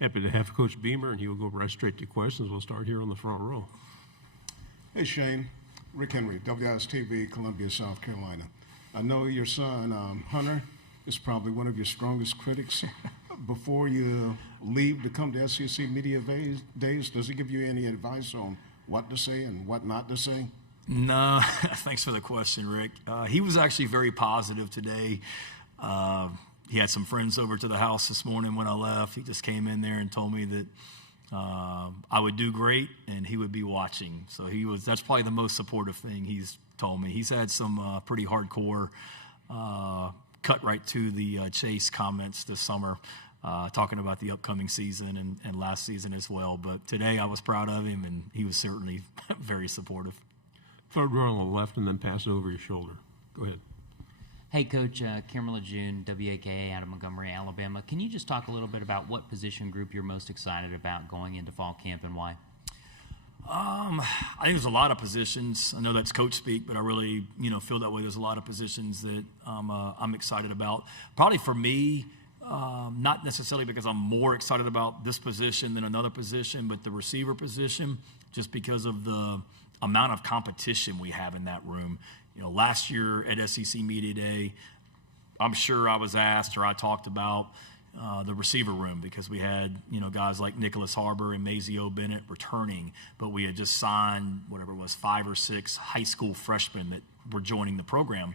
Happy to have Coach Beamer, and he will go right straight to questions. We'll start here on the front row. Hey, Shane. Rick Henry, WIS-TV, Columbia, South Carolina. I know your son, Hunter, is probably one of your strongest critics. Before you leave to come to SEC Media Days, does he give you any advice on what to say and what not to say? No, thanks for the question, Rick. He was actually very positive today. He had some friends over to the house this morning when I left. He just came in there and told me that I would do great and he would be watching. So that's probably the most supportive thing he's told me. He's had some pretty hardcore cut right to the chase comments this summer, talking about the upcoming season and last season as well. But today I was proud of him, and he was certainly very supportive. Third row on the left, and then pass it over your shoulder. Go ahead. Hey, Coach, Cameron Lejeune, WAKA out of Montgomery, Alabama. Can you just talk a little bit about what position group you're most excited about going into fall camp and why? I think there's a lot of positions. I know that's coach speak, but I really, feel that way. There's a lot of positions that I'm excited about. Probably for me, not necessarily because I'm more excited about this position than another position, but the receiver position, just because of the amount of competition we have in that room. Last year at SEC Media Day, I'm sure I was asked or I talked about the receiver room because we had, guys like Nicholas Harbor and Mazio Bennett returning, but we had just signed, 5 or 6 high school freshmen that were joining the program.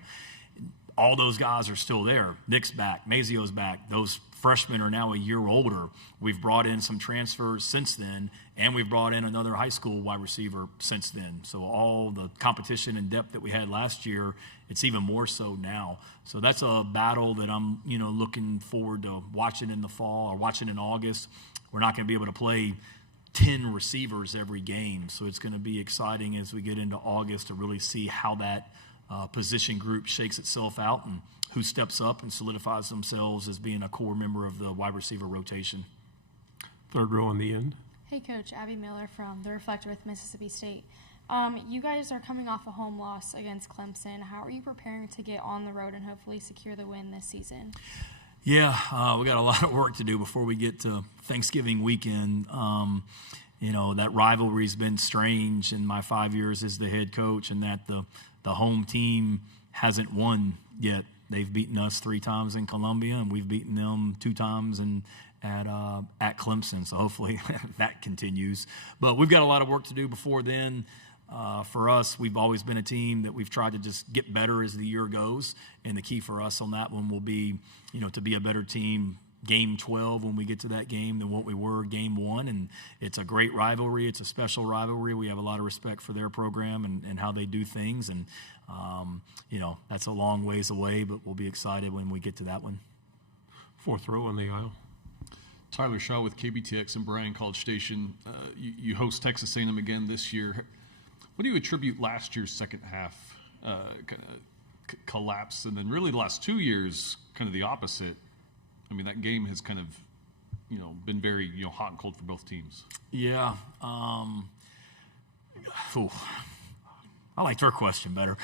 All those guys are still there. Nick's back. Mazio's back. Those freshmen are now a year older. We've brought in some transfers since then, and we've brought in another high school wide receiver since then. So all the competition and depth that we had last year, it's even more so now. So that's a battle that I'm, looking forward to watching in the fall or watching in August. We're not going to be able to play 10 receivers every game, so it's going to be exciting as we get into August to really see how that position group shakes itself out and who steps up and solidifies themselves as being a core member of the wide receiver rotation. Third row on the end. Hey, Coach. Abby Miller from The Reflector with Mississippi State. You guys are coming off a home loss against Clemson. How are you preparing to get on the road and hopefully secure the win this season? Yeah, we got a lot of work to do before we get to Thanksgiving weekend. That rivalry's been strange in my 5 years as the head coach, and that the home team hasn't won yet. They've beaten us 3 times in Columbia, and we've beaten them 2 times at Clemson. So hopefully that continues. But we've got a lot of work to do before then. For us, we've always been a team that we've tried to just get better as the year goes. And the key for us on that one will be, to be a better team game 12 when we get to that game than what we were game 1. And it's a great rivalry. It's a special rivalry. We have a lot of respect for their program and how they do things. And, that's a long ways away, but we'll be excited when we get to that one. Fourth row on the aisle. Tyler Shaw with KBTX and Bryan College Station. You host Texas A&M again this year. What do you attribute last year's second half collapse, and then really the last 2 years kind of the opposite? I mean, that game has kind of, been very, hot and cold for both teams. Yeah. I liked her question better.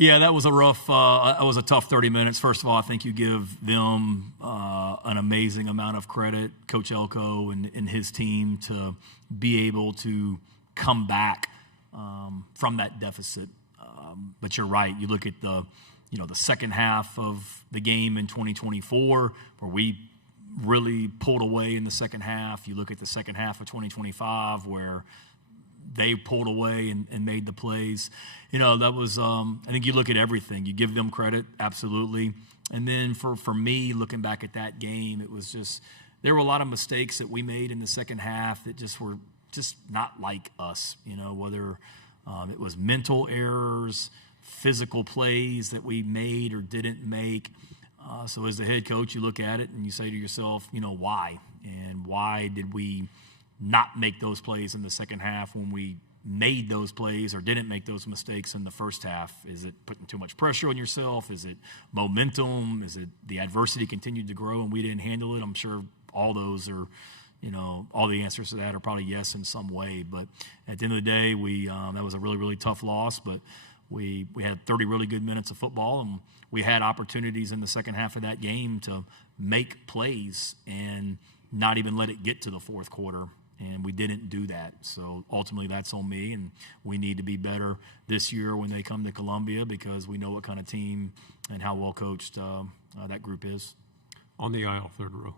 Yeah, that was a tough 30 minutes. First of all, I think you give them an amazing amount of credit, Coach Elko and his team, to be able to come back from that deficit. But you're right. You look at the second half of the game in 2024, where we really pulled away in the second half. You look at the second half of 2025, where they pulled away and made the plays. That was, I think you look at everything. You give them credit, absolutely. And then for me, looking back at that game, it was just, there were a lot of mistakes that we made in the second half that just were just not like us, whether it was mental errors, physical plays that we made or didn't make. So as the head coach, you look at it and you say to yourself, why? And why did we not make those plays in the second half when we made those plays or didn't make those mistakes in the first half? Is it putting too much pressure on yourself? Is it momentum? Is it the adversity continued to grow and we didn't handle it? I'm sure all those are, all the answers to that are probably yes in some way. But at the end of the day, that was a really, really tough loss. But we had 30 really good minutes of football, and we had opportunities in the second half of that game to make plays and not even let it get to the fourth quarter. And we didn't do that. So ultimately that's on me, and we need to be better this year when they come to Columbia because we know what kind of team and how well coached that group is. On the aisle, third row.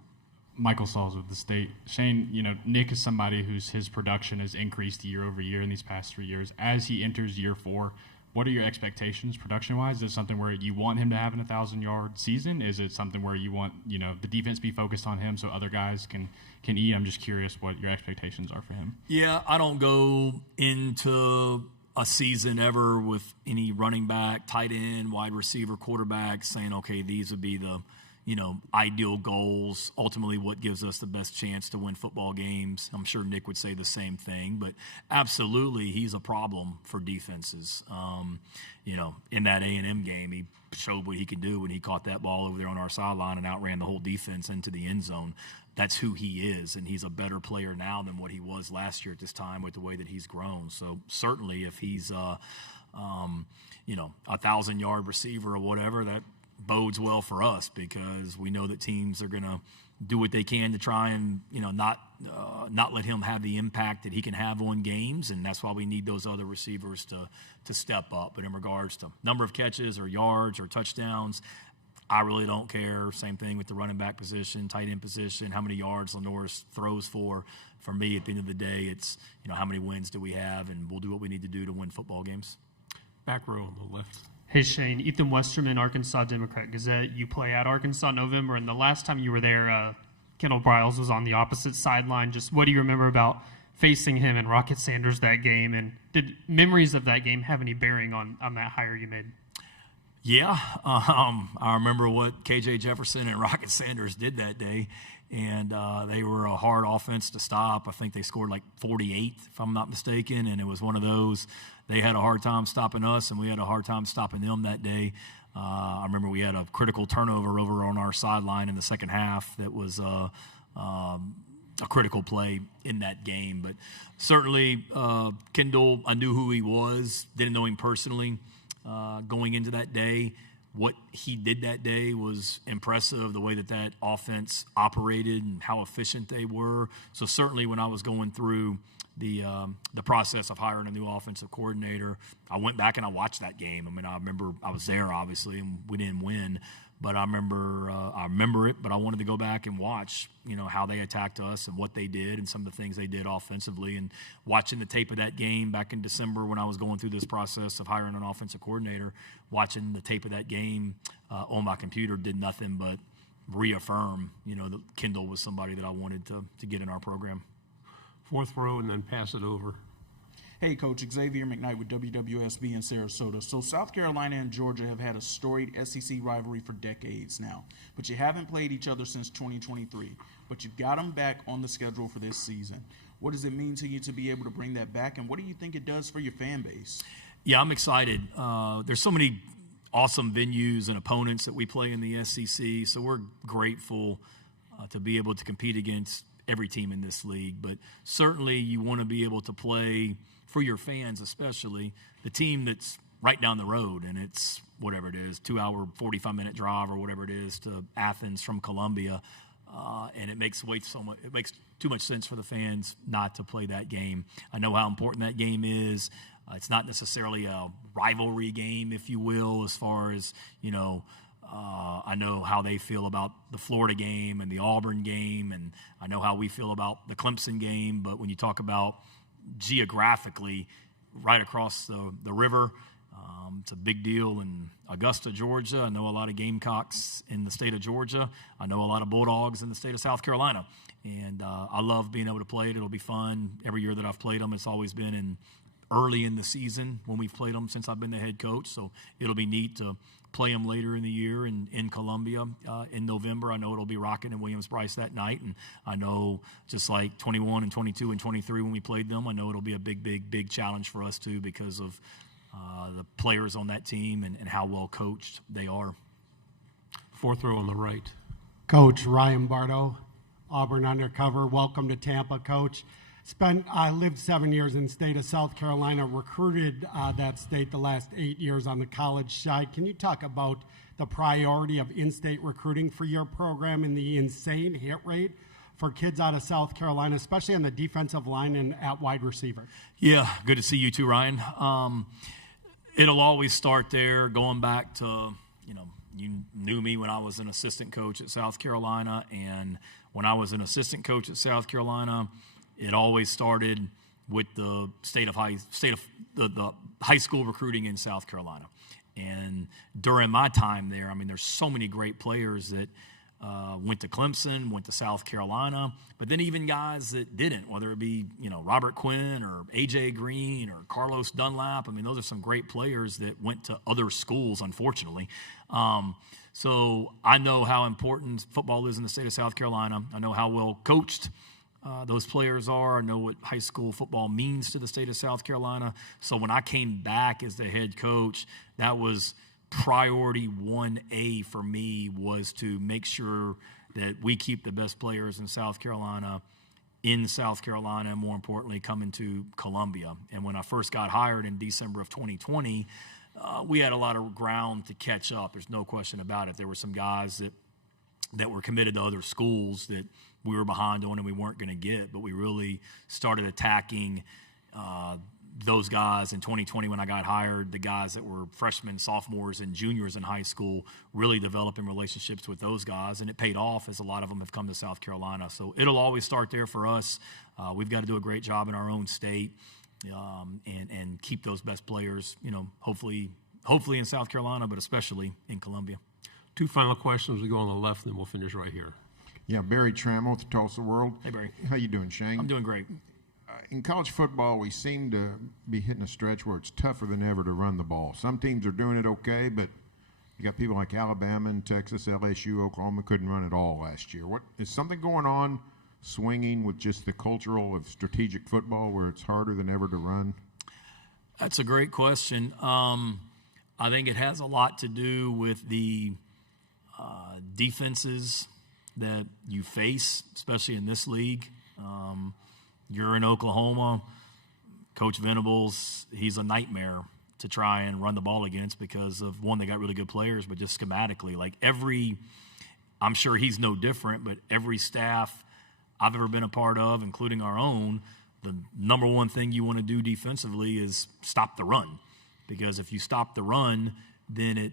Michael Sauls with the State. Shane, Nick is somebody his production has increased year over year in these past 3 years. As he enters year 4, what are your expectations production-wise? Is it something where you want him to have an 1,000-yard season? Is it something where you want, the defense be focused on him so other guys can eat? I'm just curious what your expectations are for him. Yeah, I don't go into a season ever with any running back, tight end, wide receiver, quarterback saying, okay, these would be the ideal goals, ultimately what gives us the best chance to win football games. I'm sure Nick would say the same thing, but absolutely he's a problem for defenses. In that A&M game, he showed what he could do when he caught that ball over there on our sideline and outran the whole defense into the end zone. That's who he is, and he's a better player now than what he was last year at this time with the way that he's grown. So certainly if he's a 1,000-yard receiver or whatever, that bodes well for us because we know that teams are going to do what they can to try and not let him have the impact that he can have on games, and that's why we need those other receivers to step up. But in regards to number of catches or yards or touchdowns, I really don't care. Same thing with the running back position, tight end position, how many yards Lenoris throws for. For me, at the end of the day, it's how many wins do we have, and we'll do what we need to do to win football games. Back row on the left. Hey, Shane. Ethan Westerman, Arkansas Democrat-Gazette. You play at Arkansas in November, and the last time you were there, Kendall Briles was on the opposite sideline. Just what do you remember about facing him and Rocket Sanders that game, and did memories of that game have any bearing on that hire you made? Yeah, I remember what K.J. Jefferson and Rocket Sanders did that day, and they were a hard offense to stop. I think they scored like 48, if I'm not mistaken, and it was one of those. They had a hard time stopping us, and we had a hard time stopping them that day. I remember we had a critical turnover over on our sideline in the second half that was a critical play in that game. But certainly Kendall, I knew who he was, didn't know him personally. Going into that day, what he did that day was impressive, the way that offense operated and how efficient they were. So certainly when I was going through the process of hiring a new offensive coordinator, I went back and I watched that game. I mean, I remember I was there, obviously, and we didn't win. But I remember it, but I wanted to go back and watch, how they attacked us and what they did and some of the things they did offensively. And watching the tape of that game back in December when I was going through this process of hiring an offensive coordinator, watching the tape of that game on my computer did nothing but reaffirm, that Kendall was somebody that I wanted to get in our program. Fourth row and then pass it over. Hey, Coach, Xavier McKnight with WWSB in Sarasota. So South Carolina and Georgia have had a storied SEC rivalry for decades now, but you haven't played each other since 2023. But you've got them back on the schedule for this season. What does it mean to you to be able to bring that back, and what do you think it does for your fan base? Yeah, I'm excited. There's so many awesome venues and opponents that we play in the SEC, so we're grateful to be able to compete against every team in this league. But certainly you want to be able to play for your fans, especially the team that's right down the road, and it's whatever it is, 2-hour, 45-minute drive or whatever it is to Athens from Columbia, and it makes too much sense for the fans not to play that game. I know how important that game is. It's not necessarily a rivalry game, if you will, as far as I know how they feel about the Florida game and the Auburn game, and I know how we feel about the Clemson game. But when you talk about geographically right across the river, it's a big deal in Augusta, Georgia. I know a lot of Gamecocks in the state of Georgia. I know a lot of Bulldogs in the state of South Carolina. And I love being able to play it. It'll be fun. Every year that I've played them, it's always been early in the season when we've played them since I've been the head coach. So it'll be neat to play them later in the year in Columbia in November. I know it'll be rocking in Williams-Brice that night. And I know just like 21 and 22 and 23 when we played them, I know it'll be a big challenge for us too because of the players on that team and how well coached they are. Fourth row on the right. Coach Ryan Bardo, Auburn Undercover. Welcome to Tampa, Coach. I lived 7 years in the state of South Carolina, recruited that state the last 8 years on the college side. Can you talk about the priority of in-state recruiting for your program and the insane hit rate for kids out of South Carolina, especially on the defensive line and at wide receiver? Yeah, good to see you too, Ryan. It'll always start there, going back to, you knew me when I was an assistant coach at South Carolina, and when I was an assistant coach at South Carolina, it always started with the the high school recruiting in South Carolina. And during my time there, there's so many great players that went to Clemson, went to South Carolina, but then even guys that didn't, whether it be, Robert Quinn or A.J. Green or Carlos Dunlap. Those are some great players that went to other schools, unfortunately. So I know how important football is in the state of South Carolina. I know how well coached those players are. I know what high school football means to the state of South Carolina. So when I came back as the head coach, that was priority 1A for me, was to make sure that we keep the best players in South Carolina, and more importantly, coming to Columbia. And when I first got hired in December of 2020, we had a lot of ground to catch up. There's no question about it. There were some guys that were committed to other schools that we were behind on and we weren't going to get, but we really started attacking those guys in 2020 when I got hired, the guys that were freshmen, sophomores, and juniors in high school, really developing relationships with those guys, and it paid off as a lot of them have come to South Carolina. So it'll always start there for us. We've got to do a great job in our own state and keep those best players, hopefully in South Carolina, but especially in Columbia. Two final questions. We go on the left, and then we'll finish right here. Yeah, Barry Trammell with the Tulsa World. Hey, Barry. How you doing, Shane? I'm doing great. In college football, we seem to be hitting a stretch where it's tougher than ever to run the ball. Some teams are doing it okay, but you got people like Alabama and Texas, LSU, Oklahoma couldn't run it all last year. What is something going on swinging with just the cultural of strategic football where it's harder than ever to run? That's a great question. I think it has a lot to do with the defenses that you face, especially in this league. You're in Oklahoma. Coach Venables, he's a nightmare to try and run the ball against because of, one, they got really good players, but just schematically. I'm sure he's no different, but every staff I've ever been a part of, including our own, the number one thing you want to do defensively is stop the run. Because if you stop the run, then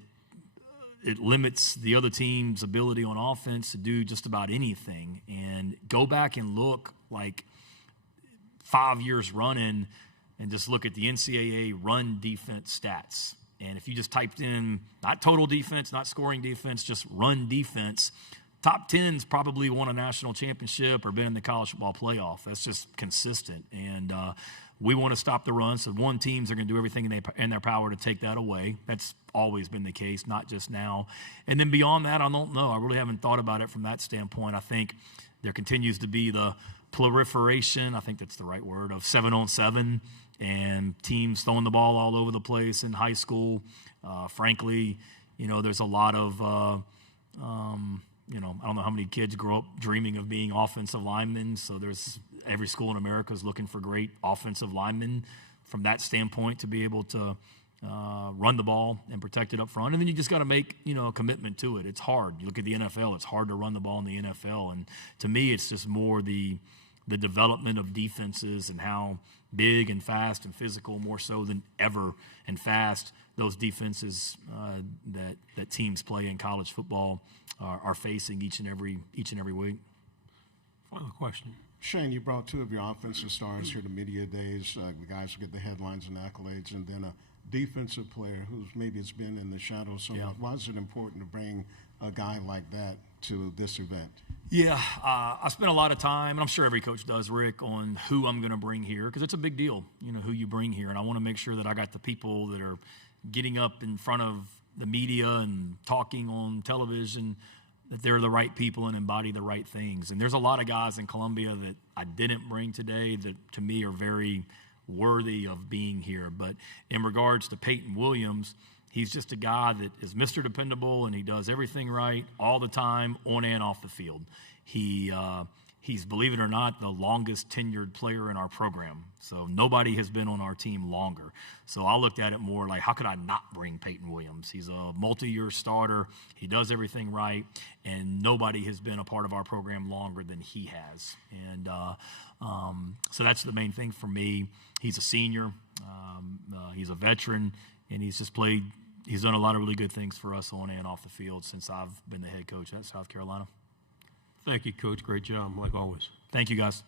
it limits the other team's ability on offense to do just about anything. And go back and look 5 years running and just look at the NCAA run defense stats. And if you just typed in, not total defense, not scoring defense, just run defense, top 10's probably won a national championship or been in the college football playoff. That's just consistent. And we want to stop the run. So teams are going to do everything in their power to take that away. That's always been the case, not just now. And then beyond that, I don't know. I really haven't thought about it from that standpoint. I think there continues to be the proliferation, I think that's the right word, of 7-on-7 and teams throwing the ball all over the place in high school. Frankly, there's a lot of, I don't know how many kids grow up dreaming of being offensive linemen. So every school in America is looking for great offensive linemen from that standpoint to be able to run the ball and protect it up front. And then you just got to make, a commitment to it. It's hard. You look at the NFL, it's hard to run the ball in the NFL. And to me, it's just more the development of defenses and how big and fast and physical, more so than ever, and fast those defenses that teams play in college football are facing each and every week. Final question. Shane, you brought two of your offensive stars here to media days, the guys who get the headlines and accolades, and then a defensive player who's maybe has been in the shadows somewhat. Yeah. Why is it important to bring a guy like that to this event? Yeah, I spent a lot of time, and I'm sure every coach does, Rick, on who I'm going to bring here, because it's a big deal, who you bring here. And I want to make sure that I got the people that are getting up in front of the media and talking on television, that they're the right people and embody the right things. And there's a lot of guys in Columbia that I didn't bring today that, to me, are very worthy of being here. But in regards to Peyton Williams, he's just a guy that is Mr. Dependable, and he does everything right all the time, on and off the field. He he's, believe it or not, the longest tenured player in our program. So nobody has been on our team longer. So I looked at it more like, how could I not bring Peyton Williams? He's a multi-year starter. He does everything right, and nobody has been a part of our program longer than he has. And so that's the main thing for me. He's a senior. He's a veteran, and he's done a lot of really good things for us on and off the field since I've been the head coach at South Carolina. Thank you, Coach. Great job, like always. Thank you, guys.